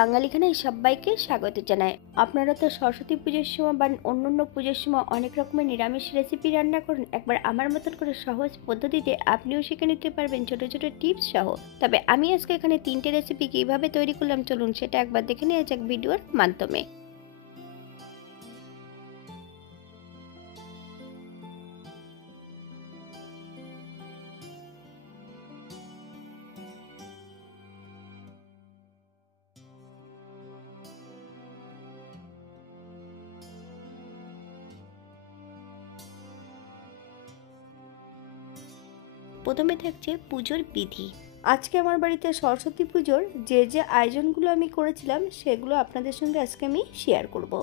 বাঙালিখানায় সবাইকে স্বাগত জানাই। আপনারা তো সরস্বতী পুজোর সময় বা অন্যান্য পুজোর সময় অনেক রকমের নিরামিষ রেসিপি রান্না করুন। একবার আমার মতন করে সহজ পদ্ধতিতে আপনিও শিখে নিতে পারবেন ছোট ছোট টিপস সহ। তবে আমি আজকে এখানে 3টে রেসিপি কিভাবে তৈরি করলাম চলুন সেটা একবার দেখে নেওয়া যাক ভিডিওর মাধ্যমে। প্রথমে থাকছে পুজোর বিধি। আজকে আমার বাড়িতে সরস্বতী পুজোর যে আয়োজনগুলো আমি করেছিলাম সেগুলো আপনাদের সঙ্গে আজকে আমি শেয়ার করব।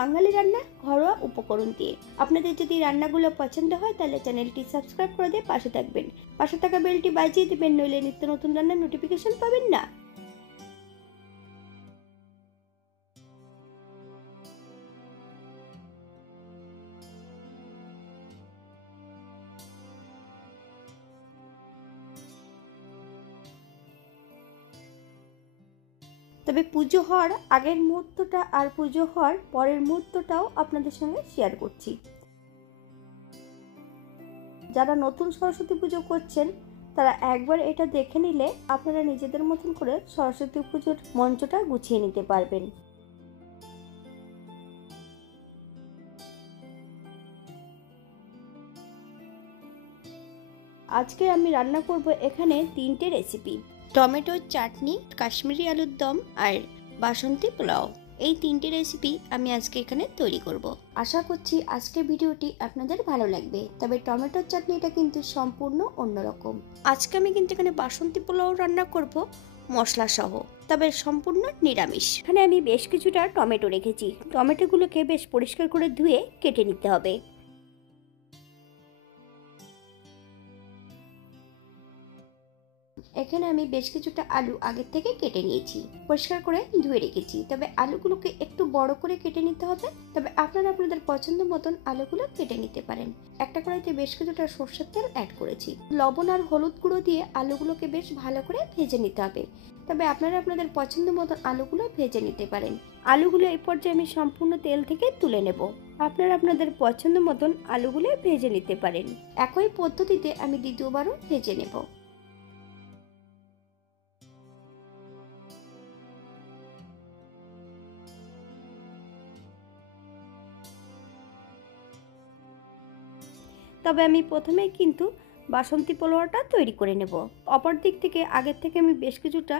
বাঙালি রান্না ঘরোয়া উপকরণ দিয়ে। আপনাদের যদি রান্নাগুলো পছন্দ হয় তাহলে চ্যানেলটি সাবস্ক্রাইব করে দিয়ে পাশে থাকবেন, পাশে থাকা বেলটি বাজিয়ে দেবেন, নইলে নিত্য নতুন রান্নার নোটিফিকেশন পাবেন না। তবে পুজো হওয়ার আগের মুহূর্তটা আর পুজো হওয়ার পরের মুহূর্তটাও আপনাদের সঙ্গে শেয়ার করছি। যারা নতুন সরস্বতী পুজো করছেন তারা একবার এটা দেখে নিলে আপনারা নিজেদের মতন করে সরস্বতী পুজোর মঞ্চটা গুছিয়ে নিতে পারবেন। আজকে আমি রান্না করব এখানে 3টে রেসিপি: টমেটোর চাটনি, কাশ্মীরি আলুর দম আর বাসন্তী পোলাও। এই 3টে রেসিপি আমি আজকে এখানে তৈরি করব। আশা করছি আজকের ভিডিওটি আপনাদের ভালো লাগবে। তবে টমেটোর চাটনিটা কিন্তু সম্পূর্ণ অন্যরকম। আজকে আমি কিন্তু এখানে বাসন্তী পোলাও রান্না করব মশলা সহ, তবে সম্পূর্ণ নিরামিষ। এখানে আমি বেশ কিছুটা টমেটো রেখেছি। টমেটোগুলোকে বেশ পরিষ্কার করে ধুয়ে কেটে নিতে হবে। এখানে আমি বেশ কিছুটা আলু আগের থেকে কেটে নিয়েছি, পরিষ্কার করে ধুয়ে রেখেছি। তবে আলুগুলোকে একটু বড় করে কেটে নিতে হবে। তবে আপনারা আপনাদের পছন্দ মতন আলুগুলো কেটে নিতে পারেন। একটা কড়াইতে বেশ কিছুটা সরষের তেল অ্যাড করেছি। লবণ আর হলুদ গুঁড়ো দিয়ে আলুগুলোকে বেশ ভালো করে ভেজে নিতে হবে। তবে আপনারা আপনাদের পছন্দ মতন আলুগুলো ভেজে নিতে পারেন। আলুগুলো এই পর্যায়ে আমি সম্পূর্ণ তেল থেকে তুলে নেব। আপনারা আপনাদের পছন্দ মতন আলুগুলো ভেজে নিতে পারেন। একই পদ্ধতিতে আমি দ্বিতীয়বারও ভেজে নেব। তবে আমি প্রথমেই কিন্তু বাসন্তী পোলাওটা তৈরি করে নেব। অপর দিক থেকে আগের থেকে আমি বেশ কিছুটা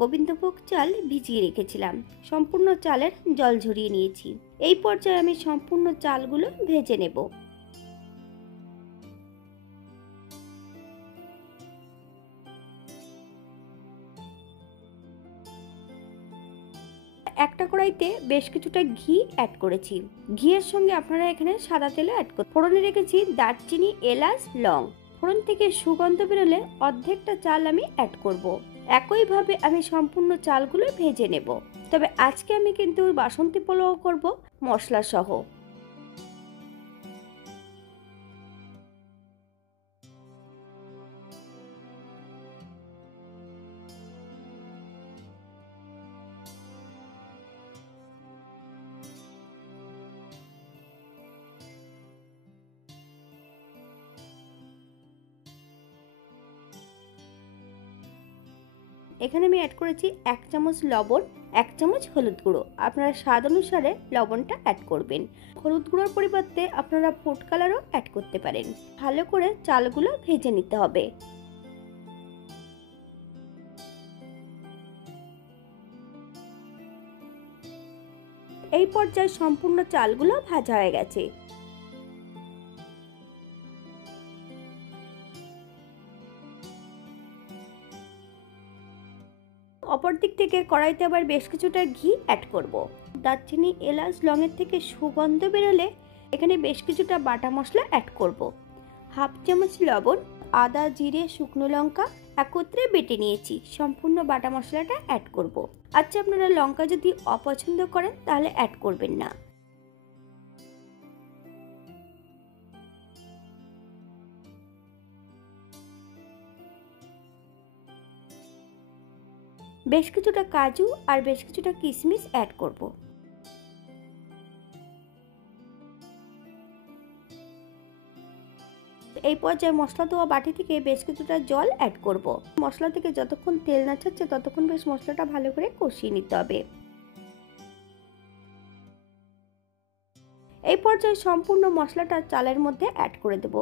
গোবিন্দভোগ চাল ভিজিয়ে রেখেছিলাম। সম্পূর্ণ চালের জল ঝরিয়ে নিয়েছি। এই পর্যায়ে আমি সম্পূর্ণ চালগুলো ভেজে নেব। একটা কড়াইতে বেশ কিছুটা ঘি অ্যাড করেছি। ঘিয়ের সঙ্গে আপনারা এখানে সাদা তেলও অ্যাড করুন। ফোড়নে রেখেছি দারচিনি, এলাচ, লং। ফোড়ন থেকে সুগন্ধ বেরোলে অর্ধেকটা চাল আমি অ্যাড করব। একইভাবে আমি সম্পূর্ণ চালগুলো ভেজে নেব। তবে আজকে আমি কিন্তু বাসন্তী পোলাও করব মশলা সহ। এখানে আমি অ্যাড করেছি 1 চামচ লবণ, 1 চামচ হলুদ গুঁড়ো। আপনারা স্বাদ অনুসারে লবণটা অ্যাড করবেন। হলুদ গুঁড়োর পরিবর্তে আপনারা ফুড কালারও অ্যাড করতে পারেন। ভালো করে চালগুলো ভেজে নিতে হবে। এই পর্যায়ে সম্পূর্ণ চালগুলো ভাজা হয়ে গেছে। অপর দিক থেকে কড়াইতে আবার বেশ কিছুটা ঘি অ্যাড করব। দারচিনি, এলাচ, লংয়ের থেকে সুগন্ধ বেরোলে এখানে বেশ কিছুটা বাটা মশলা অ্যাড করব। 1/2 চামচ লবণ, আদা, জিরে, শুকনো লঙ্কা, একত্রে বেটে নিয়েছি। সম্পূর্ণ বাটা মশলাটা অ্যাড করব। আচ্ছা, আপনারা লঙ্কা যদি অপছন্দ করেন তাহলে অ্যাড করবেন না। বেশ কিছুটা কাজু আর বেশ কিছুটা কিশমিশ অ্যাড করব। এই পর্যায়ে মশলা ধোয়া বাটি থেকে বেশ কিছুটা জল অ্যাড করব। মশলা থেকে যতক্ষণ তেল না ছাড়ছে ততক্ষণ বেশ মশলাটা ভালো করে কষিয়ে নিতে হবে। এই পর্যায়ে সম্পূর্ণ মশলাটা চালের মধ্যে অ্যাড করে দেব।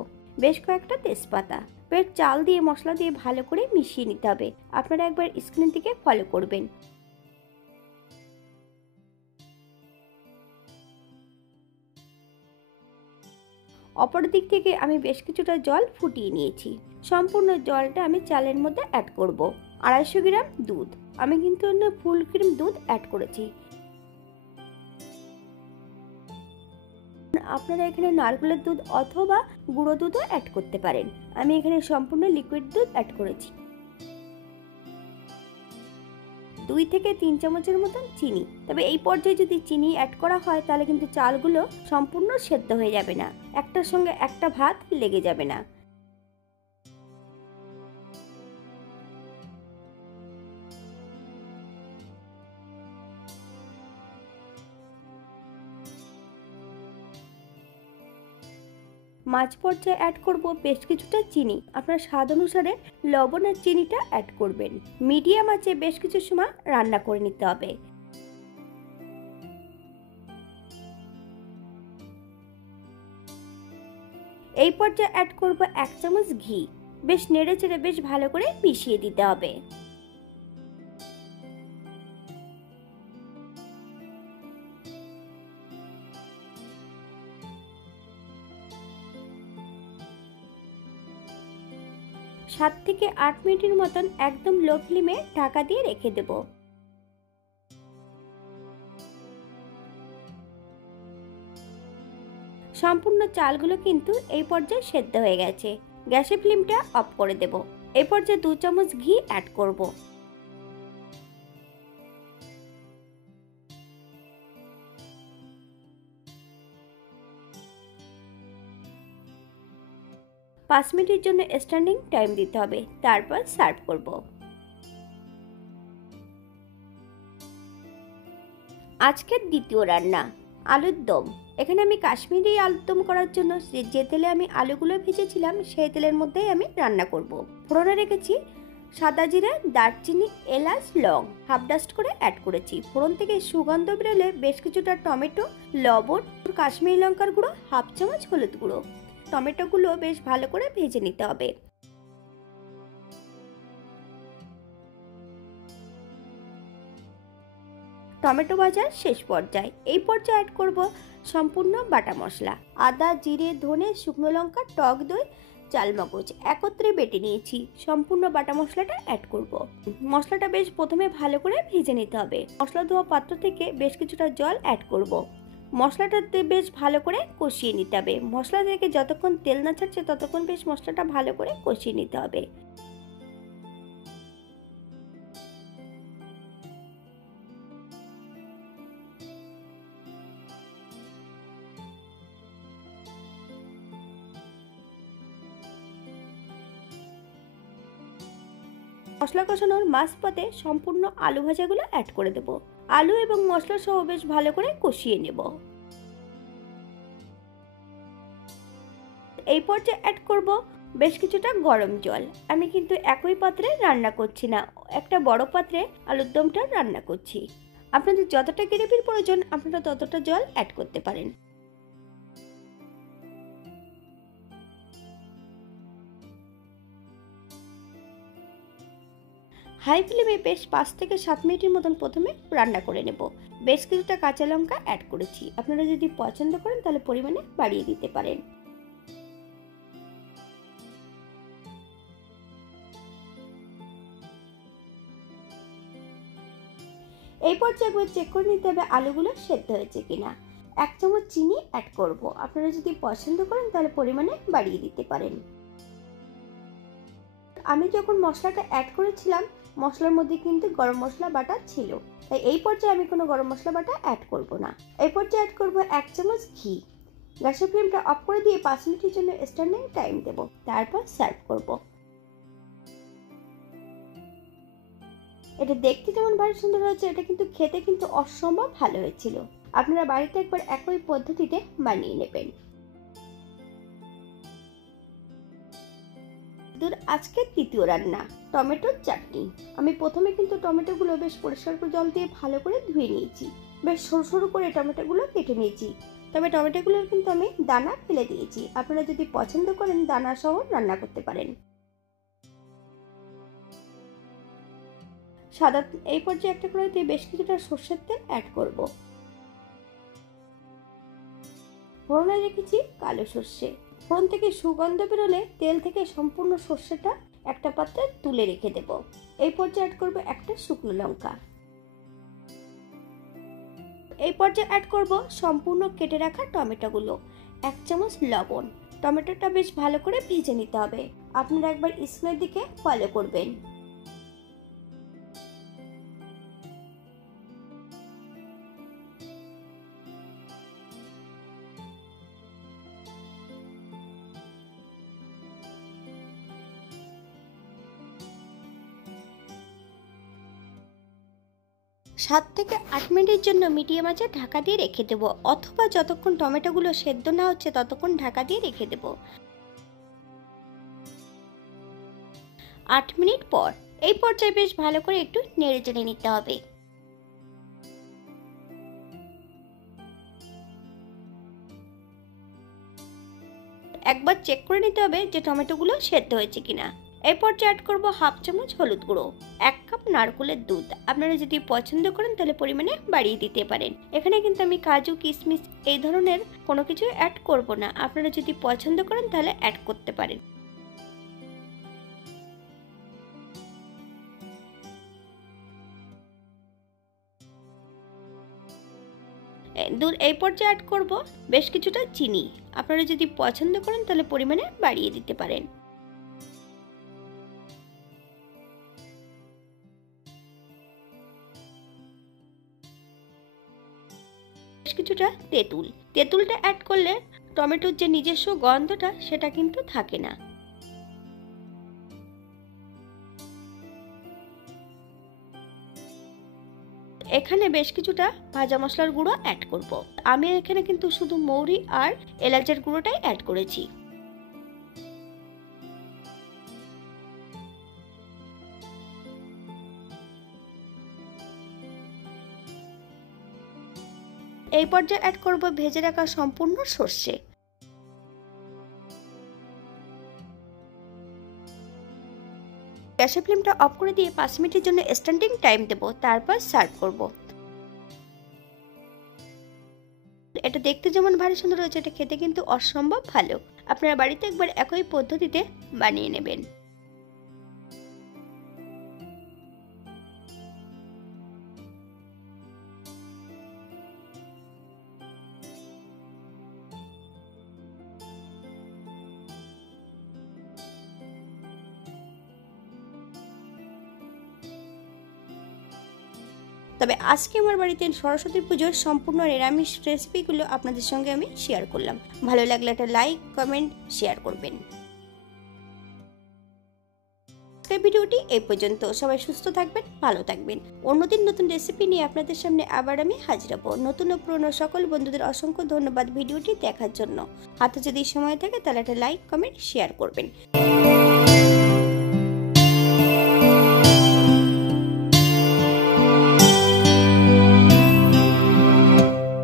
বেশ কয়েকটা তেজপাতা, ফের চাল দিয়ে মশলা দিয়ে ভালো করে মিশিয়ে নিতে হবে। আপনারা একবার স্ক্রিন থেকে ফলো করবেন। অপর দিক থেকে আমি বেশ কিছুটা জল ফুটিয়ে নিয়েছি। সম্পূর্ণ জলটা আমি চালের মধ্যে অ্যাড করব। 250 গ্রাম দুধ, আমি কিন্তু ফুল ক্রিম দুধ অ্যাড করেছি। আপনারা এখানে নারকেলের দুধ অথবা গুঁড়ো দুধও অ্যাড করতে পারেন। আমি এখানে সম্পূর্ণ লিকুইড দুধ অ্যাড করেছি। 2 থেকে 3 চামচের মতন চিনি। তবে এই পর্যায়ে যদি চিনি অ্যাড করা হয় তাহলে কিন্তু চালগুলো সম্পূর্ণ সেদ্ধ হয়ে যাবে না, একটার সঙ্গে একটা ভাত লেগে যাবে না। মাঝ পর্যায়ে অ্যাড করব বেশ কিছুটা চিনি। আপনার স্বাদ অনুসারে লবণ আর চিনিটা অ্যাড করবেন। মিডিয়াম আঁচে বেশ কিছু সময় রান্না করে নিতে হবে। এই পর্যায়ে অ্যাড করব 1 চামচ ঘি। বেশ নেড়ে চেড়ে বেশ ভালো করে মিশিয়ে দিতে হবে। সাত থেকে 8 মিনিটের মতন একদম লো ফ্লেমে ঢাকা দিয়ে রেখে দেব। সম্পূর্ণ চালগুলো কিন্তু এই পর্যায়ে সেদ্ধ হয়ে গেছে। গ্যাসের ফ্লেমটা অফ করে দেব। এই পর্যায়ে 2 চামচ ঘি অ্যাড করব। পাঁচ মিনিটের জন্য স্ট্যান্ডিং টাইম দিতে হবে, তারপর সার্ভ করব। আজকের দ্বিতীয় রান্না, আলুর দম। এখানে আমি কাশ্মীরি আলুর দম করার জন্য যে তেলে আমি আলুগুলো ভেজেছিলাম সেই তেলের মধ্যেই আমি রান্না করব। ফোড়নে রেখেছি সাদা জিরা, দারচিনি, এলাচ, লং হাফ ডাস্ট করে অ্যাড করেছি। ফোড়ন থেকে সুগন্ধ বেরোলে বেশ কিছুটা টমেটো, লবণ, কাশ্মীরি লঙ্কার গুঁড়ো, হাফ চামচ হলুদ গুঁড়ো। টমেটোগুলো বেশ ভালো করে ভেজে নিতে হবে। টমেটো ভাজার শেষ পর্যায়ে এই পর্যায়ে অ্যাড করব সম্পূর্ণ বাটা মশলা। আদা, জিরে, ধনে, শুকনো লঙ্কা, টক দই, চালমগজ একত্রে বেটে নিয়েছি। সম্পূর্ণ বাটা মশলাটা অ্যাড করব। মশলাটা বেশ প্রথমে ভালো করে ভেজে নিতে হবে। মশলা ধোয়া পাত্র থেকে বেশ কিছুটা জল অ্যাড করব। মশলাটাতে বেশ ভালো করে কষিয়ে নিতে হবে। মশলা থেকে যতক্ষণ তেল না ছাড়ছে ততক্ষণ বেশ মশলাটা ভালো করে কষিয়ে নিতে হবে। মশলা কষানোর মাঝপথে সম্পূর্ণ আলু ভাজাগুলো অ্যাড করে দেব। আলু এবং মশলা সহ বেশ ভালো করে কষিয়ে নেব। এই পর্যায়ে অ্যাড করব বেশ কিছুটা গরম জল। আমি কিন্তু একই পাত্রে রান্না করছি না, একটা বড় পাত্রে আলুর দমটা রান্না করছি। আপনাদের যতটা গ্রেভির প্রয়োজন আপনারা ততটা জল অ্যাড করতে পারেন। হাই ফ্লেমে বেশ 5 থেকে 7 মিনিটের মতন প্রথমে রান্না করে নেব। বেশ কিছুটা কাঁচা লঙ্কা অ্যাড করেছি। আপনারা যদি পছন্দ করেন তাহলে পরিমাণে বাড়িয়ে দিতে পারেন। এই পর্যায়ে একবার চেক করে নিতে হবে আলুগুলো সেদ্ধ হয়েছে কিনা। 1 চামচ চিনি অ্যাড করব। আপনারা যদি পছন্দ করেন তাহলে পরিমাণে বাড়িয়ে দিতে পারেন। আমি যখন মশলাটা অ্যাড করেছিলাম মশলার মধ্যে কিন্তু গরম মশলা বাটা ছিল, তাই এই পর্যায়ে আমি কোনো গরম মশলা বাটা অ্যাড করব না। এই পর্যায়ে অ্যাড করব 1 চামচ ঘি। গ্যাসের ফ্লেমটা অফ করে দিয়ে 5 মিনিটের জন্য স্ট্যান্ডিং টাইম দেব, তারপর সার্ভ করব। এটা দেখতে যেমন ভারী সুন্দর হয়েছে, এটা কিন্তু খেতে কিন্তু অসম্ভব ভালো হয়েছিল। আপনারা বাড়িতে একবার একই পদ্ধতিতে বানিয়ে নেবেন। আজকের তৃতীয় রান্না, টমেটোর চাটনি। আমি প্রথমে কিন্তু টমেটোগুলো বেশ পরিষ্কার করে জল দিয়ে ভালো করে ধুয়ে নিয়েছি। বেশ সরু সরু করে টমেটোগুলো কেটে নিয়েছি, তবে টমেটোগুলোর কিন্তু আমি দানা ফেলে দিয়েছি। আপনারা যদি পছন্দ করেন দানা সহ রান্না করতে পারেন। সাদা এই পর্যায়ে একটা কড়াইতে বেশ কিছুটা সর্ষের তেল অ্যাড করব। ফোড়নে রেখেছি কালো সর্ষে। ফোড়ন থেকে সুগন্ধ বেরোলে তেল থেকে সম্পূর্ণ সর্ষেটা একটা পাত্রে তুলে রেখে দেব। এই পর্যায়ে অ্যাড করব একটা শুকনো লঙ্কা। এই পর্যায়ে অ্যাড করব সম্পূর্ণ কেটে রাখা টমেটোগুলো, 1 চামচ লবণ। টমেটোটা বেশ ভালো করে ভেজে নিতে হবে। আপনারা একবার স্ক্রিনের দিকে ফলো করবেন। সাত থেকে 8 মিনিটের জন্য মিডিয়াম আঁচে ঢাকা দিয়ে রেখে দেবো, অথবা যতক্ষণ টমেটোগুলো সেদ্ধ না হচ্ছে ততক্ষণ ঢাকা দিয়ে রেখে দেবো। 8 মিনিট পর এই পর্যায়ে বেশ ভালো করে একটু নেড়ে চেড়ে নিতে হবে। একবার চেক করে নিতে হবে যে টমেটোগুলো সেদ্ধ হয়েছে কিনা। এই পর্যায়ে অ্যাড করব 1/2 চামচ হলুদ গুঁড়ো, 1 কাপ নারকেলের দুধ। আপনারা যদি পছন্দ করেন তাহলে পরিমাণে বাড়িয়ে দিতে পারেন। এখানে কিন্তু আমি কাজু কিশমিশ এই ধরনের কোনো কিছু অ্যাড করব না। আপনারা যদি পছন্দ করেন তাহলে অ্যাড করতে পারেন। এই পর্যায়ে অ্যাড করব বেশ কিছুটা চিনি। আপনারা যদি পছন্দ করেন তাহলে পরিমাণে বাড়িয়ে দিতে পারেন। বেশ কিছুটা তেঁতুলটা অ্যাড করলে টমেটোর যে নিজস্ব গন্ধটা সেটা কিন্তু থাকে না। এখানে বেশ কিছুটা ভাজা মশলার গুঁড়ো অ্যাড করব। আমি এখানে কিন্তু শুধু মৌরি আর এলাচের গুঁড়োটাই অ্যাড করেছি। এই পর্যায়ে অ্যাড করব ভেজে রাখা সম্পূর্ণ সর্ষে। গ্যাসের ফ্লেমটা অফ করে দিয়ে 5 মিনিটের জন্য স্ট্যান্ডিং টাইম দেব, তারপর সার্ভ করব। এটা দেখতে যেমন ভারী সুন্দর হয়েছে, এটা খেতে কিন্তু অসম্ভব ভালো। আপনারা বাড়িতে একবার একই পদ্ধতিতে বানিয়ে নেবেন। তবে আজকে আমার বাড়িতে সরস্বতী পুজোর সম্পূর্ণ নিরামিষ রেসিপিগুলো আপনাদের সঙ্গে আমি শেয়ার করলাম। ভালো লাগলে একটা লাইক, কমেন্ট, শেয়ার করবেন। ভিডিওটি এই পর্যন্ত। সবাই সুস্থ থাকবেন, ভালো থাকবেন। অন্যদিন নতুন রেসিপি নিয়ে আপনাদের সামনে আবার আমি হাজির হব। নতুন ও পুরনো সকল বন্ধুদের অসংখ্য ধন্যবাদ ভিডিওটি দেখার জন্য। হাতে যদি সময় থাকে তাহলে একটা লাইক, কমেন্ট, শেয়ার করবেন।